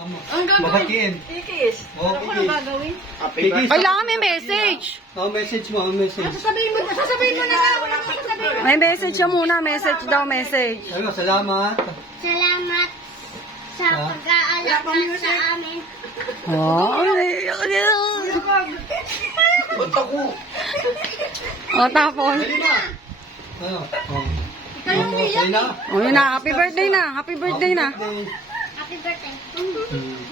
Ang gagawin? Babatiin. Kikis. Oo, Ano ko kikis. na gagawin? Kikis. Kailangan may message. Message mo, message. Sasabihin mo na lang. Wala akong sasabihin. May message siya muna. Message daw, message. Sabi mo, salamat. Salamat sa pag-aalaga sa amin. Oh, Ba't ako? oh, tapos. Dali na. Ano? Oh. Ikaw yung Sa'yo na? Oh, yun na. Happy birthday na. Happy birthday na. Happy birthday.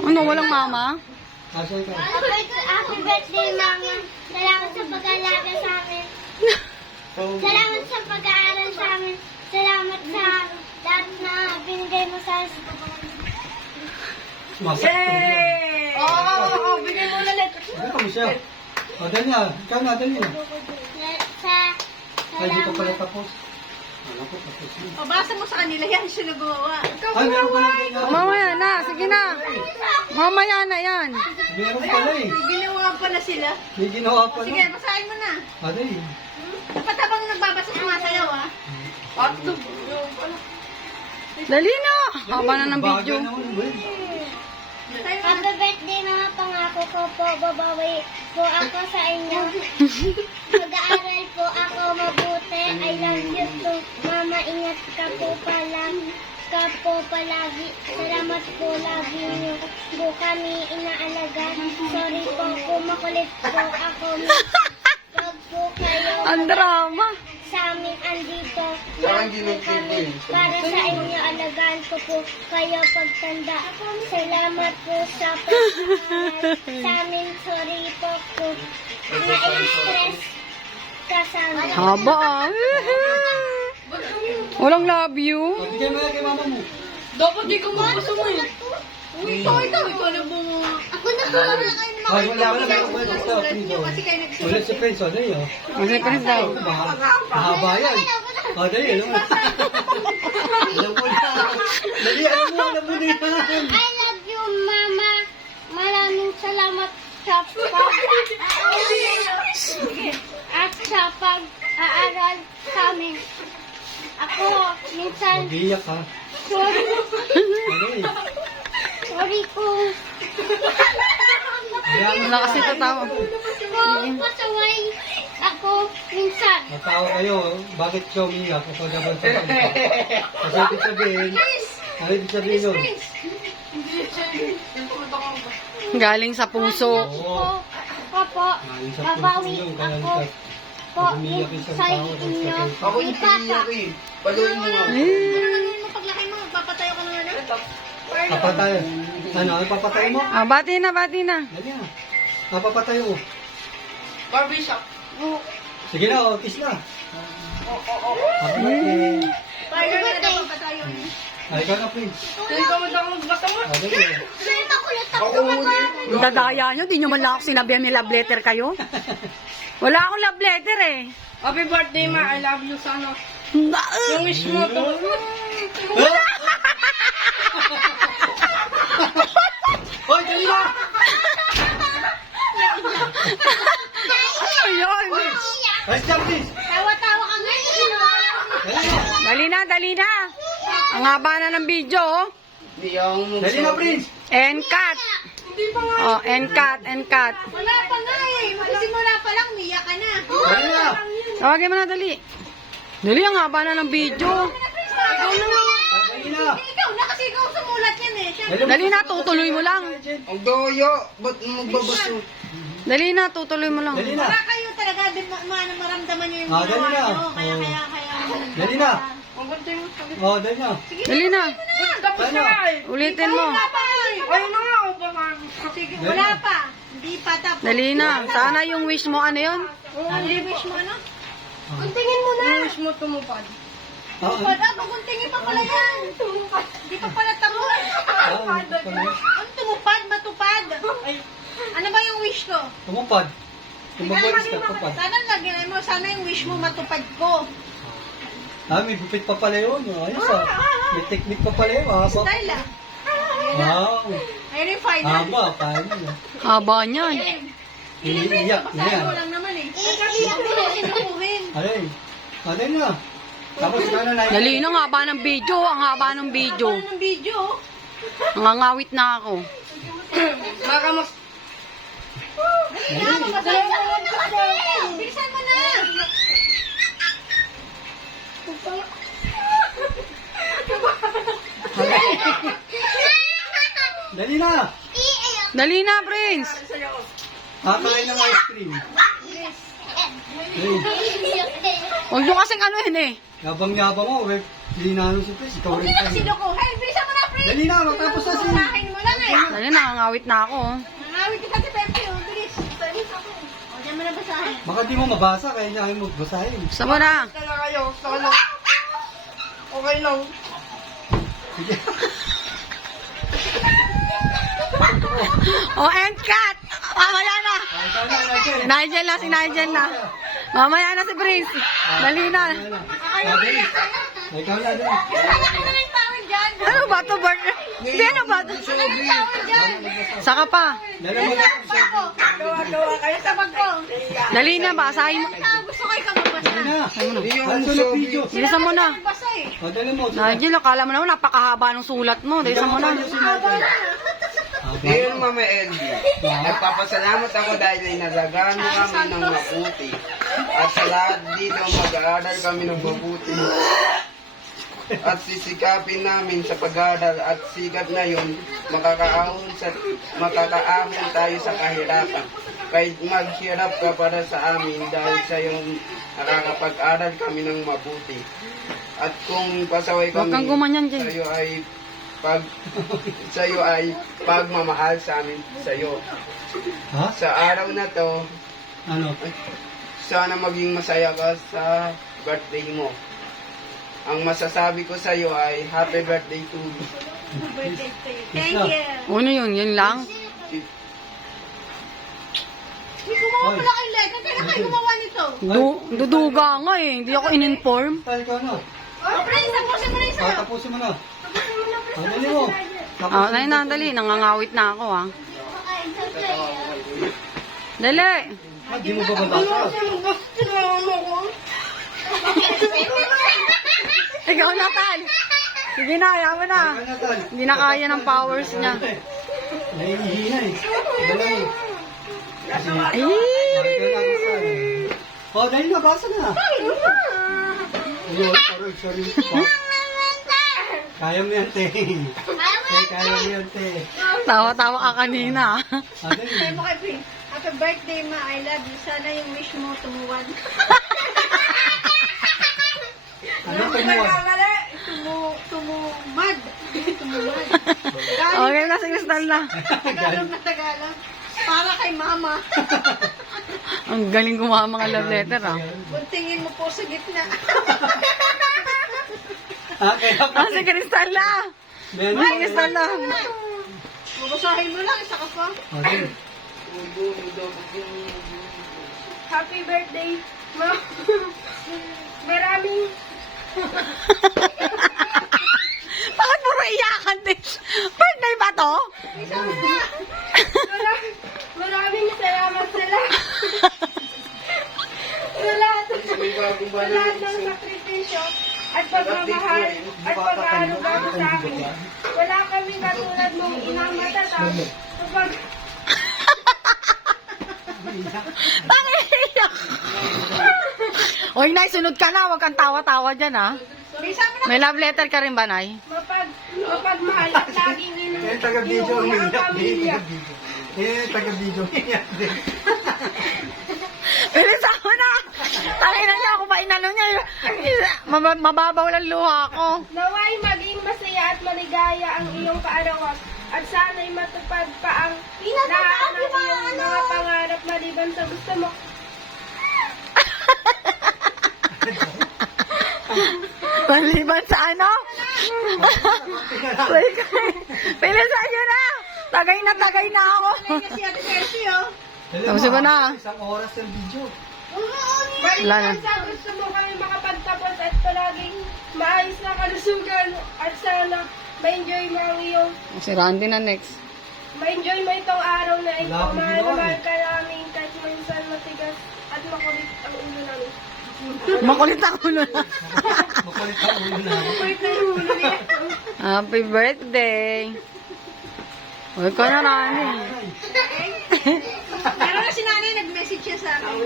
Ano, walang mama? Asa ka? Happy birthday, Mama. Salamat sa pag-aalaga sa amin. Salamat sa pag-aaral sa amin. Salamat sa lahat na binigay mo sa amin. Yay! Oo, bigay mo na ulit. Ano ka mo siya? O, dali na. Ikaw na, dali na. Ay, di pa pala Salamat. tapos. Ano ko, tapos na. Pabasa mo sa kanila, yan siya nagawa. Ikaw Ay, meron pala ganyan. Mamaya na. Sige na. Mamaya na yan. Meron pala eh. ginawa pala sila. May ginawa pala. Sige, basahin mo na. Aday. Dapat habang nagbabasa sumasayaw, ha? Dali na. Haba na ng video. Bagay naman, boy. Happy birthday, mga pangako ko po. Babawi po ako sa inyo. Mag-aaral po ako mabuti. I love you too. Mama, ingat ka po palagi. Salamat po lagi niyo po kami inaalagaan. Sorry po kung makulit po ako. Wag po kayo. Ang drama. Sa amin andito lang po kami para sa inyo, alagaan ko po kayo pagtanda. Salamat po sa pag-aaral sa amin. Sorry po kung na-stress ka sa amin. Haba ah. Walang love you. O, bigay mo na kay mama mo. Dapat di ka mabasa mo eh. Uy, ikaw na mo. Ako na po. Ay, wala ka na. Meron pala sa pinto. Kasi kayo Wala nagsulat. si Prince. O, dali o. Kasi Prince daw. Mahaba yan. O, dali. Alam mo. Alam mo na. Dali, alam mo. Alam mo na yan. I love you, Mama. Maraming salamat sa at sa pag-aaral sa amin. Ako, minsan, Mag-iyak ha. sorry, Dali. sorry kung Wala kasi tatawa. pasaway ako minsan. Matawa kayo. Bakit siya umiyak? Kapag naman sa kanta. Kasi ibig sabihin. Ano ibig sabihin nun? Galing sa puso. Oo. Opo, Galing sa babawi puso yun. Kaya ako likas. po Umiyak isang sa tao. inyo. Ako Ni yung Papa. piniyak eh. Paluin mo nga. Ano paglaki mo, papatayo ka na ano? Papatay. Ano? Ano papatay mo? Ah, bati na, bati na. Dali na. Napapatay mo. Barbie shop. Sige na, kiss na. Happy birthday. Parlor na daw papatayo. Ay, ikaw na, Prince. Hindi ka magbasa mo. O, dali. May makulit ako. Ako muli. Ang dadaya nyo, di nyo man lang ako sinabihan may love letter kayo. Wala akong love letter eh. Happy birthday, Ma. I love you sana. Yung wish mo to. Hoy, dali na! Ayun. Let's jump, please. Tawa-tawa ka nga. Dali na. Dali na, dali na. Ang haba na ng video, oh. Hindi ako Dali na, Prince. And cut. Oh, and cut, and cut. Wala pa nga eh. Magsimula pa lang, niya ka na. Dali na. Tawagin mo na, dali. Dali, ang haba na ng video. Ikaw na nga. Dali na. Ikaw na kasi ikaw sumulat yan eh. Siyempre. Dali na, tutuloy mo lang. Ang doyo. Ba't magbabaso? Dali na, tutuloy mo lang. Dali na. Wala kayo talaga din maramdaman niyo yung Ah, dali ginawa na. niyo. Kaya. Dali na. Ang ganda yung Oh, dali na. Dali na. tapos Ano? na eh. Ulitin mo. Ayun na nga. Sige, Dali wala na. pa. Hindi pa tapos. Dali na. Sana yung wish mo, ano yun? Ano yung wish mo ano? Ah. Guntingin mo na. Yung wish mo tumupad. Ah, Tumupad. Paguntingin pa pala yan. Tumupad. Hindi pa pala tapos. Ang tumupad, matupad. Ay. Ano ba yung wish ko? Tumupad. Tumagwalis ka, tupad. Sana lagyan mo, sana yung wish mo matupad ko. Ah, may gupit pa pala yun. Ayos ah. May technique pa pala yun. Haba. Style ah. Wow. Ayun yung final. Haba. Paano yun? Haba niyan. Iiyak na Basahin yan. mo lang naman eh. Iiyak mo lang sinukuhin. Alay. Alay na. Tapos ikaw na Dali na, ang haba ng video. Ang haba ng video. Ano ng video? Nangangawit na ako. Makamas. Bilisan mo na! Dali na! Dali na, Prince. Kakain ng ice cream. Hey, Huwag nyo kasing ano yun eh. yabang-yabang mo. Hindi na ano si Pres. Ikaw rin Sino tayo. sino ko? Hey, bilisan mo na, Prince! Dali na, matapos na si... Unahin mo lang eh. Dali na, nangangawit na ako. Nangawit kita si Pepe, oh. Bilis. Bilis ako. O, diyan mo na basahin. Baka di mo mabasa, kaya niya kayo magbasahin. Gusto mo na. Kala kayo. Kala. Okay lang. Sige. Oh, and cut! Mamaya na. Ikaw na, Nigel. Nigel na, si Nigel na. Mamaya na si Prince. Dali na. Dali. Ikaw na, dali. Ano na yung tawag dyan? Ano ba to, Bert? Hindi, ano ba? Saka pa. Dali mo na. Gawa kayo sa bag ko. Dali na, basahin mo. Gusto kayo ka magbasa. Dali na. Hindi yung Ano sa video? Bilisan mo na. Basa eh. O, dali mo. Nigel, akala mo naman napakahaba ng sulat mo. Bilisan mo na. Dear Mama LD, nagpapasalamat ako dahil ay nalagaan mo kami ng mabuti. At sa lahat dito, mag-aaral kami ng mabuti. At sisikapin namin sa pag-aaral at sikat na yun, makakaahon tayo sa kahirapan. Kahit maghirap ka para sa amin dahil sa iyong nakakapag-aral kami ng mabuti. At kung pasaway Huwag kami, kang gumanyan dyan. sa iyo ay pagmamahal sa amin sa iyo. Ha? Sa araw na to, Ano? sana maging masaya ka sa birthday mo. Ang masasabi ko sa iyo ay happy birthday to you. Thank you. Ano yun? Yun lang? Hindi gumawa pala kay Leg. Kailan kayo gumawa nito? Duduga nga eh. Hindi ako in-inform. Ikaw na. Oh, Prince, tapusin mo na yung sa'yo. Tapusin mo na. O, dali mo. Ah, dali. Nangangawit na ako ah. Dali. Di mo ba babasa? Ikaw na, Tal. Sige na, ayaw mo na. Hindi na kaya ng powers niya. Nahihina eh. Dali mo. Ay! O, dali na. Basa na. Ayun, sorry. Kaya mo yan, te. Kaya mo yan, te. Tawa-tawa ka kanina. Dali. Sabi mo kay Prince, happy birthday ma, I love you. Sana yung wish mo tumuwan. Ano tumuwag? Tumumad. Tumumad. Okay na, si Crystal na. Tagalog na Tagalog. Para kay mama. Ang galing gumawa mga love letter ah. Buntingin mo po sa gitna. Kaya pa. Ah, si Crystal na. Meron. Si Crystal na. Babasahin mo lang, isa ka pa. Okay. Happy birthday, Ma. Maraming Bakit puro iyakan din? Birthday ba to? maraming salamat sa lahat. Sa lahat ng sakripisyo at pagmamahal at pag-aaruga mo sa akin. Wala kami katulad mong inang matatag. Kapag Pangiyak! Oy, Nay, sunod ka na. Huwag kang tawa-tawa dyan, ha? May love letter ka rin ba, Nay? mapagmahal at laging Eh, taga-video ang inuuna ang iyak. pamilya. Taga-video ang iyak din. Bilisan mo na! Tangina niya ako pa inano niya. Mababaw lang luha ko. Naway maging masaya at maligaya ang iyong kaarawan at sana'y matupad pa ang lahat ng iyong mga pangarap maliban sa gusto mo. Maliban sa ano? Bilisan niyo na! Tagay na ako. Si Ate Percy, oh. Tapos ba na? Isang oras ng video. Wala na. Balikan sa gusto mo kami makapagtapos at palaging maayos na kalusugan at sana ma-enjoy mo ang iyong Si Randy na next. ma-enjoy mo itong araw na ito. Wala akong Mahal na ginawa, mahal eh. ka namin kahit minsan matigas at makulit ang ulo namin. Makulit ang ulo na. Makulit ang ulo na. Wait na yung ulo niya. Happy birthday. Huwag ka na Rani. Pero na si nanay, nag-message siya sa akin.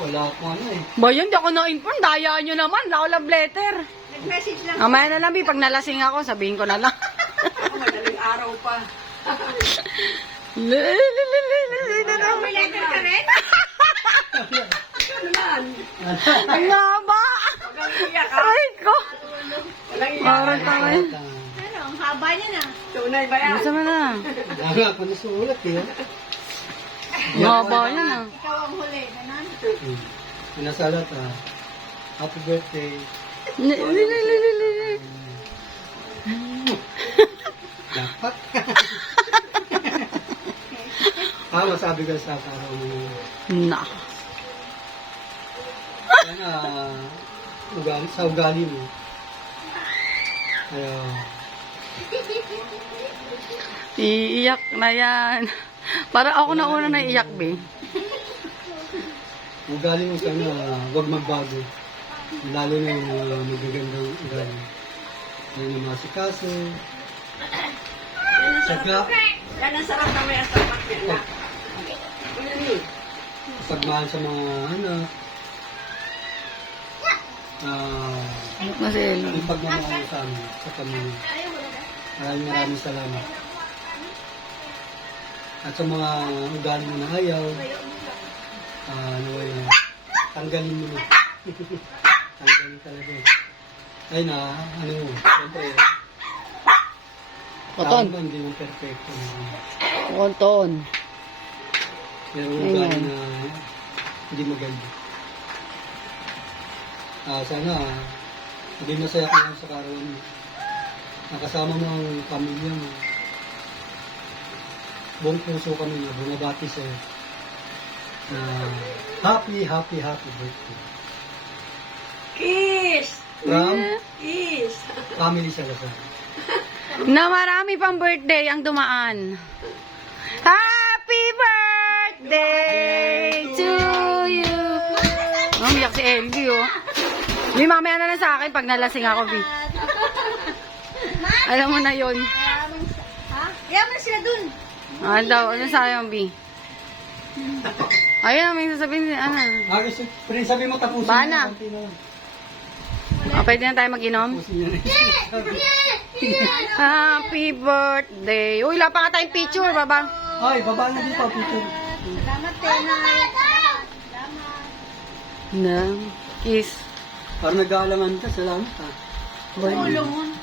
Wala ako ano eh. Ba yun, di ako na-inform. Dayaan nyo naman. Wala ako love letter. Nag-message lang. Mamaya na lang, Bi. Pag nalasing ako, sabihin ko na lang. Madaling araw pa. May letter ka rin? Ang haba. Ay ko. Parang tayo. Ano, ang haba niya na. Gusto mo na. Wala ako nasulat eh. Ang haba yan ah. Ikaw ang huli. Ganon. Nasalat happy birthday. Dapat. Masabi ko sa araw mo. Na. Sana, sa ugali mo. Kaya, Iiyak na yan. Para ako na una na iiyak, Bi. ugali mo sana, huwag magbago. Lalo na yung magagandang ugali. Yung mga sikaso. Saka, Yan ang sarap na may asapat niya. pagmahal sa mga anak. Masel. Yung pagmamahal sa amin, sa pamilya. Maraming salamat. At sa mga ugali mo na ayaw, tanggalin mo na. Tanggalin talaga. Ay na, siyempre, Koton. tao ba, hindi mo perfecto. Konton. Pero ugali na hindi maganda. Sana, maging masaya ka lang sa karoon mo. Nakasama mo ang pamilya mo. Buong puso kami na bumabati sa'yo. Happy birthday. Kiss! From Kiss! Family Salazar. Na marami pang birthday ang dumaan. Happy birthday to you. Umiyak si Elvie, oh. Di, mamaya na lang sa akin pag nalasing ako, Bi. Alam mo na yun. Ha? Yaman sila dun. Ano daw? Ano sayang, Bi? Ayun, may sasabihin si Ana. Gusto, pero sabi mo tapusin Bana. na. Konti na lang. Pwede na tayo mag-inom? Tapusin niya na. Happy birthday. Uy, wala pa nga tayong picture, baba. Ay, baba na dito, picture. Salamat, Tenay. Salamat. Na, kiss. Parang nag-aalangan ka, salamat ha. Tulong.